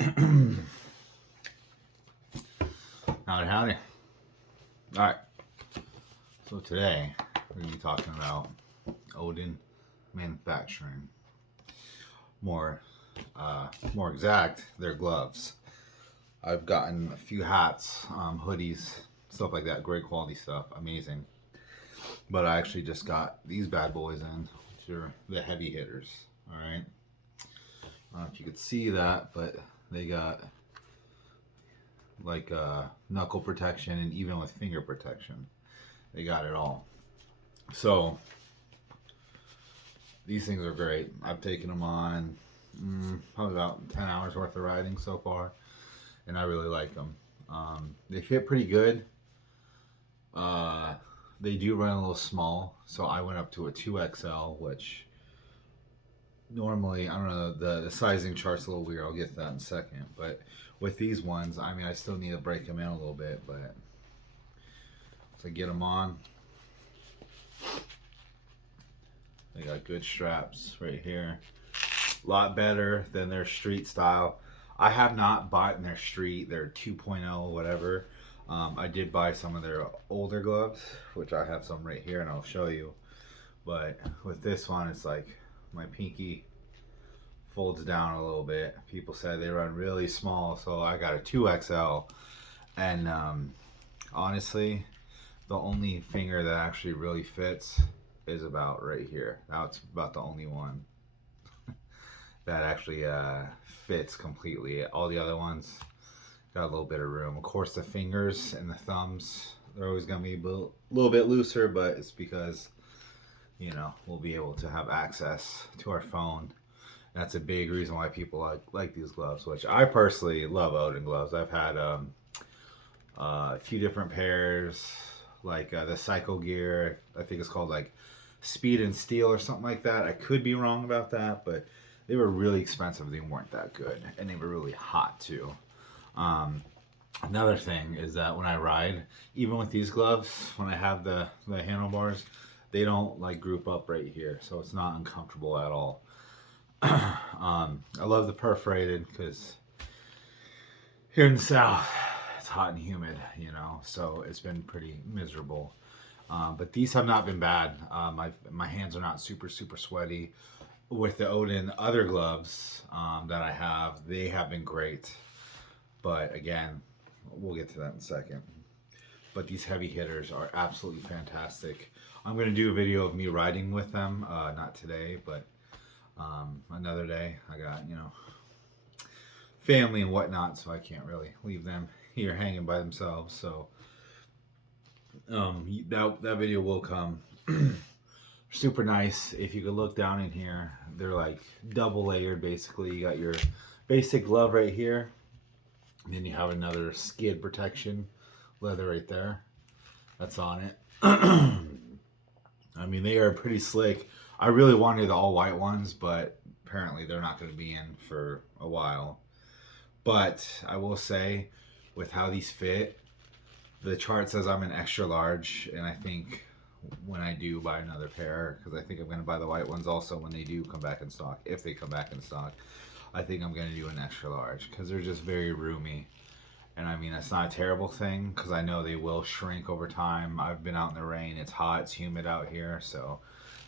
Howdy, howdy. Alright, so today we're going to be talking about Odin manufacturing. More, more exact, their gloves. I've gotten a few hats, hoodies, stuff like that. Great quality stuff, amazing. But I actually just got these bad boys in, which are the heavy hitters. Alright, I don't know if you could see that, but they got like knuckle protection and even with finger protection. They got it all. So these things are great. I've taken them on probably about 10 hours worth of riding so far, and I really like them. They fit pretty good. They do run a little small, so I went up to a 2XL, which normally, I don't know, the sizing chart's a little weird. I'll get to that in a second. But with these ones, I mean, I still need to break them in a little bit, but once I get them on, they got good straps right here. A lot better than their street style. I have not bought in their street, their 2.0, whatever. I did buy some of their older gloves, which I have some right here and I'll show you. But with this one, it's like my pinky folds down a little bit. People said they run really small, so I got a 2XL. And honestly, the only finger that actually really fits is about right here. That's about the only one that actually fits completely. All the other ones got a little bit of room. Of course, the fingers and the thumbs, they're always going to be a little bit looser, but it's because, you know, we'll be able to have access to our phone. That's a big reason why people like these gloves, which I personally love Odin gloves. I've had a few different pairs, like the Psycho Gear. I think it's called like Speed and Steel or something like that. I could be wrong about that, but they were really expensive. They weren't that good, and they were really hot too. Another thing is that when I ride, even with these gloves, when I have the handlebars, they don't like group up right here, so it's not uncomfortable at all. I love the perforated because here in the South, it's hot and humid, you know, so it's been pretty miserable. But these have not been bad. My hands are not super sweaty. With the Odin other gloves that I have, they have been great. But again, we'll get to that in a second. But these heavy hitters are absolutely fantastic. I'm going to do a video of me riding with them. Not today, but another day. I got, you know, family and whatnot, so I can't really leave them here hanging by themselves. So that video will come. Super nice. If you could look down in here, they're like double layered basically. You got your basic glove right here, and then you have another skid protection leather right there that's on it. I mean, they are pretty slick. I really wanted the all white ones, but apparently they're not going to be in for a while. But I will say, with how these fit, the chart says I'm an extra large, and I think when I do buy another pair, because I think I'm going to buy the white ones also when they do come back in stock, if they come back in stock, I think I'm going to do an extra large because they're just very roomy. And I mean, that's not a terrible thing because I know they will shrink over time. I've been out in the rain, it's hot, it's humid out here, so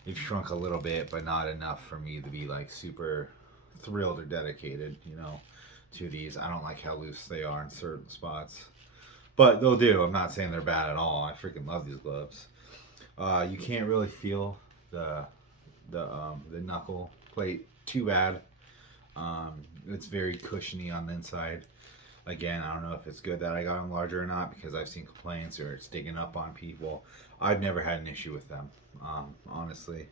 they've shrunk a little bit, but not enough for me to be like super thrilled or dedicated, you know, to these. I don't like how loose they are in certain spots, but they'll do. I'm not saying they're bad at all. I freaking love these gloves. You can't really feel the knuckle plate too bad. It's very cushiony on the inside. Again, I don't know if it's good that I got them larger or not because I've seen complaints or it's digging up on people. I've never had an issue with them. Honestly,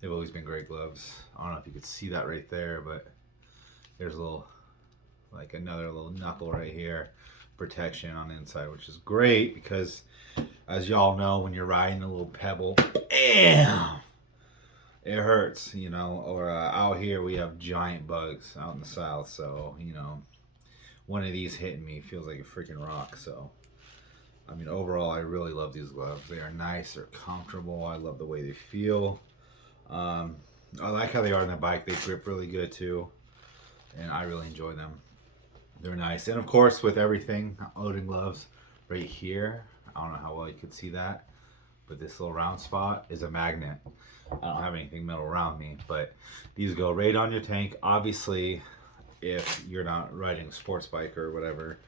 they've always been great gloves. I don't know if you could see that right there, but there's a little, like another little knuckle right here, protection on the inside, which is great because, as y'all know, when you're riding a little pebble, damn, it hurts, you know. Or out here we have giant bugs out in the South, so you know, one of these hitting me feels like a freaking rock. So I mean, overall, I really love these gloves. They are nice, they're comfortable. I love the way they feel. I like how they are on the bike. They grip really good too, and I really enjoy them. They're nice. And of course, with everything, Odin gloves right here. I don't know how well you could see that, but this little round spot is a magnet. I don't have anything metal around me, but these go right on your tank. Obviously, if you're not riding a sports bike or whatever,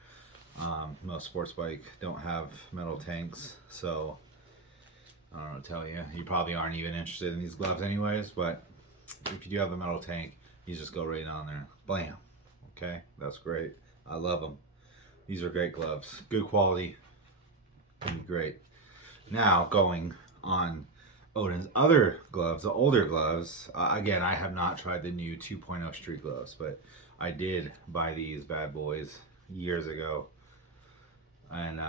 most sports bike don't have metal tanks. So I don't know what to tell you. You probably aren't even interested in these gloves anyways, but if you do have a metal tank, you just go right on there. Blam. Okay, that's great. I love them. These are great gloves. Good quality. Gonna be great. Now going on Odin's other gloves, the older gloves. Again, I have not tried the new 2.0 street gloves, but I did buy these bad boys years ago, and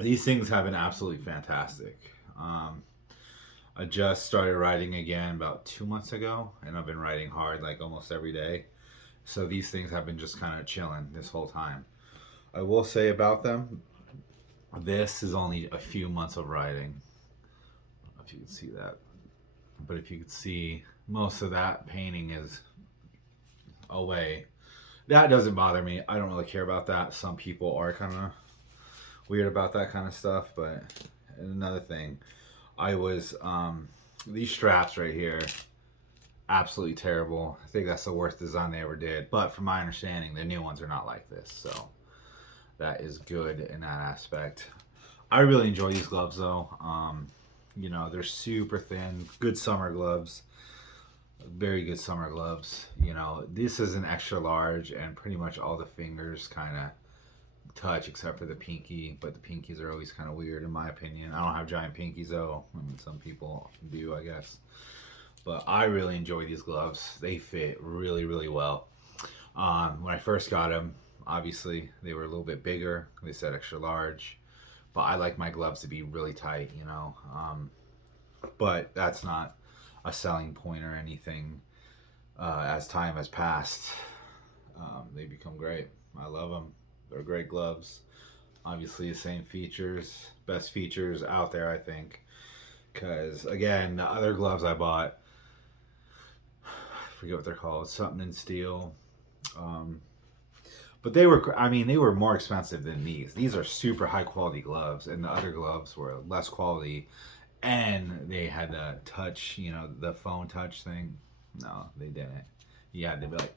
these things have been absolutely fantastic. I just started riding again about 2 months ago, and I've been riding hard like almost every day. So these things have been just kind of chilling this whole time. I will say about them, this is only a few months of riding. I don't know if you can see that, but if you could see, most of that painting is away. That doesn't bother me. I don't really care about that. Some people are kind of weird about that kind of stuff, but another thing, I was these straps right here, absolutely terrible. I think that's the worst design they ever did, but from my understanding, the new ones are not like this, so that is good in that aspect. I really enjoy these gloves though. You know, they're super thin, good summer gloves, very good summer gloves. You know, this is an extra large, and pretty much all the fingers kind of touch except for the pinky, but the pinkies are always kind of weird in my opinion. I don't have giant pinkies though. I mean, some people do, I guess. But I really enjoy these gloves. They fit really, really well. When I first got them, obviously they were a little bit bigger. They said extra large, but I like my gloves to be really tight, you know. But that's not a selling point or anything. As time has passed, they become great. I love them. They're great gloves. Obviously, the same features, best features out there, I think. Because again, the other gloves I bought, I forget what they're called, something in steel. But they were, I mean, they were more expensive than these. These are super high quality gloves, and the other gloves were less quality, and they had the touch, you know, the phone touch thing. No, they didn't. You had to be like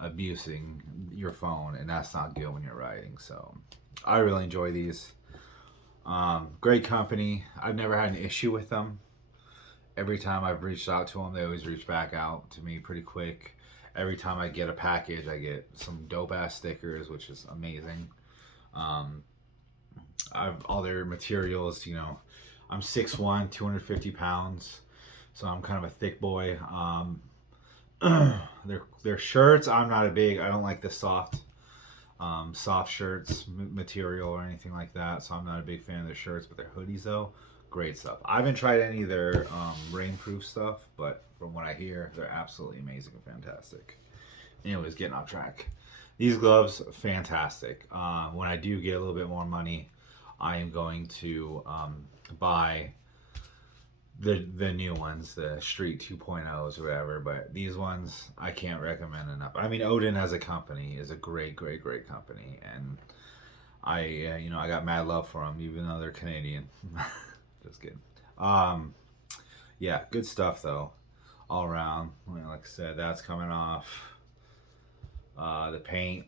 abusing your phone, and that's not good when you're riding. So I really enjoy these. Great company. I've never had an issue with them. Every time I've reached out to them, they always reach back out to me pretty quick. Every time I get a package, I get some dope ass stickers, which is amazing. I've all their materials, you know, I'm 6'1", 250 pounds, so I'm kind of a thick boy. Their shirts, I'm not a big, I don't like the soft shirts material or anything like that, so I'm not a big fan of their shirts. But their hoodies though, great stuff. I haven't tried any of their rainproof stuff, but from what I hear, they're absolutely amazing and fantastic. Anyways, getting off track. These gloves, fantastic. When I do get a little bit more money, I am going to buy the new ones, the Street 2.0s or whatever. But these ones, I can't recommend enough. I mean, Odin as a company is a great, great, great company, and I, you know, I got mad love for them, even though they're Canadian. Just kidding. Yeah, good stuff though, all around. Like I said, that's coming off. The paint,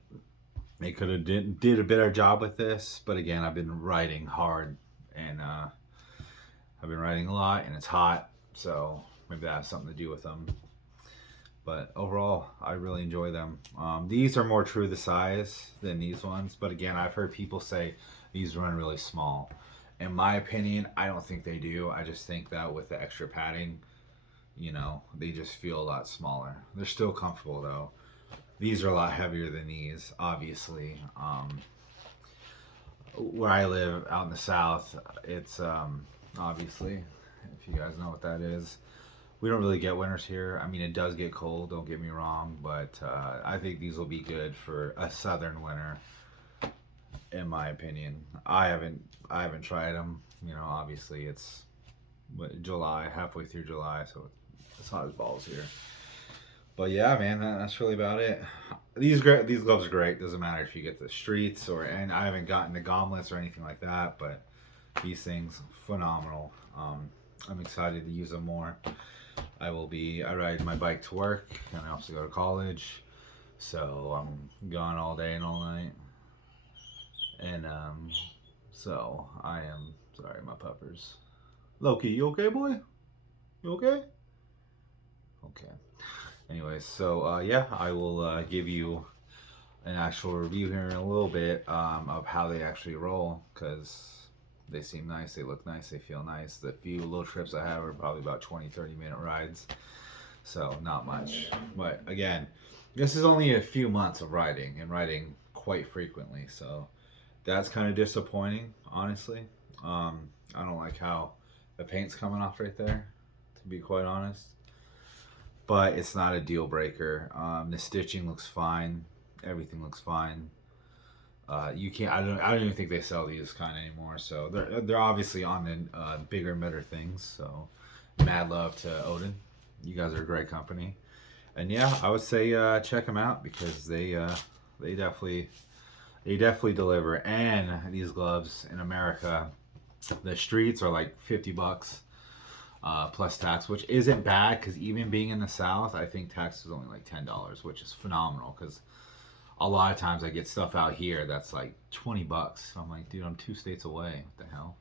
they could have did a better job with this, but again, I've been riding hard, and I've been riding a lot, and it's hot, so maybe that has something to do with them. But overall, I really enjoy them. These are more true to size than these ones, but again, I've heard people say these run really small. In my opinion, I don't think they do. I just think that with the extra padding, you know, they just feel a lot smaller. They're still comfortable though. These are a lot heavier than these, obviously. Where I live out in the south, it's obviously, if you guys know what that is, we don't really get winters here. I mean, it does get cold, don't get me wrong, but I think these will be good for a southern winter, in my opinion. I haven't tried them. You know, obviously it's July, halfway through July, so it's hot as balls here. But yeah, man, that's really about it. These gloves are great. Doesn't matter if you get the streets and I haven't gotten the gauntlets or anything like that, but these things phenomenal. I'm excited to use them more. I ride my bike to work and I also go to college, so I'm gone all day and all night. And so I am sorry, my puppers. Loki, you okay, boy? You okay? Okay. Anyways, so yeah, I will give you an actual review here in a little bit of how they actually roll because they seem nice, they look nice, they feel nice. The few little trips I have are probably about 20-30 minute rides, so not much. But again, this is only a few months of riding and riding quite frequently, so that's kind of disappointing, honestly. I don't like how the paint's coming off right there, to be quite honest. But it's not a deal breaker. The stitching looks fine. Everything looks fine. You can't. I don't even think they sell these kind anymore. So they're obviously on the bigger and better things. So mad love to Odin. You guys are a great company. And yeah, I would say check them out because they definitely deliver. And these gloves in America, the streets are like $50 plus tax, which isn't bad because even being in the South, I think tax is only like $10, which is phenomenal because a lot of times I get stuff out here that's like $20. I'm like, dude, I'm 2 states away. What the hell?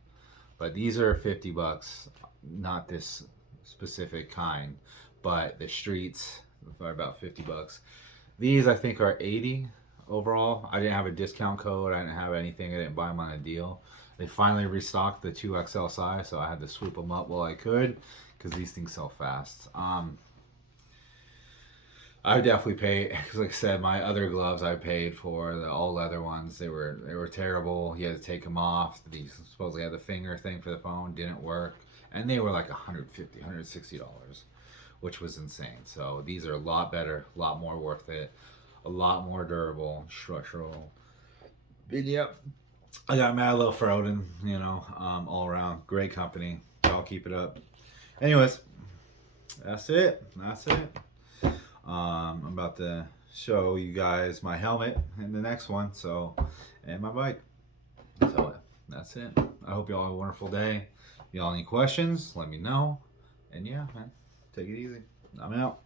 But these are $50, not this specific kind, but the streets are about $50. These I think are 80 overall. I didn't have a discount code. I didn't have anything. I didn't buy them on a deal. They finally restocked the 2XL size, so I had to swoop them up while I could because these things sell fast. I definitely paid because, like I said, my other gloves I paid for the all leather ones. They were terrible. You had to take them off. These supposedly had the finger thing for the phone, didn't work, and they were like $150, $160, which was insane. So these are a lot better, a lot more worth it, a lot more durable, structural. But yep, I got mad love for Odin. All around great company. Y'all keep it up. Anyways, that's it. That's it. I'm about to show you guys my helmet in the next one, and my bike. So that's it. I hope y'all have a wonderful day. Y'all any questions, let me know. And yeah, man, take it easy. I'm out.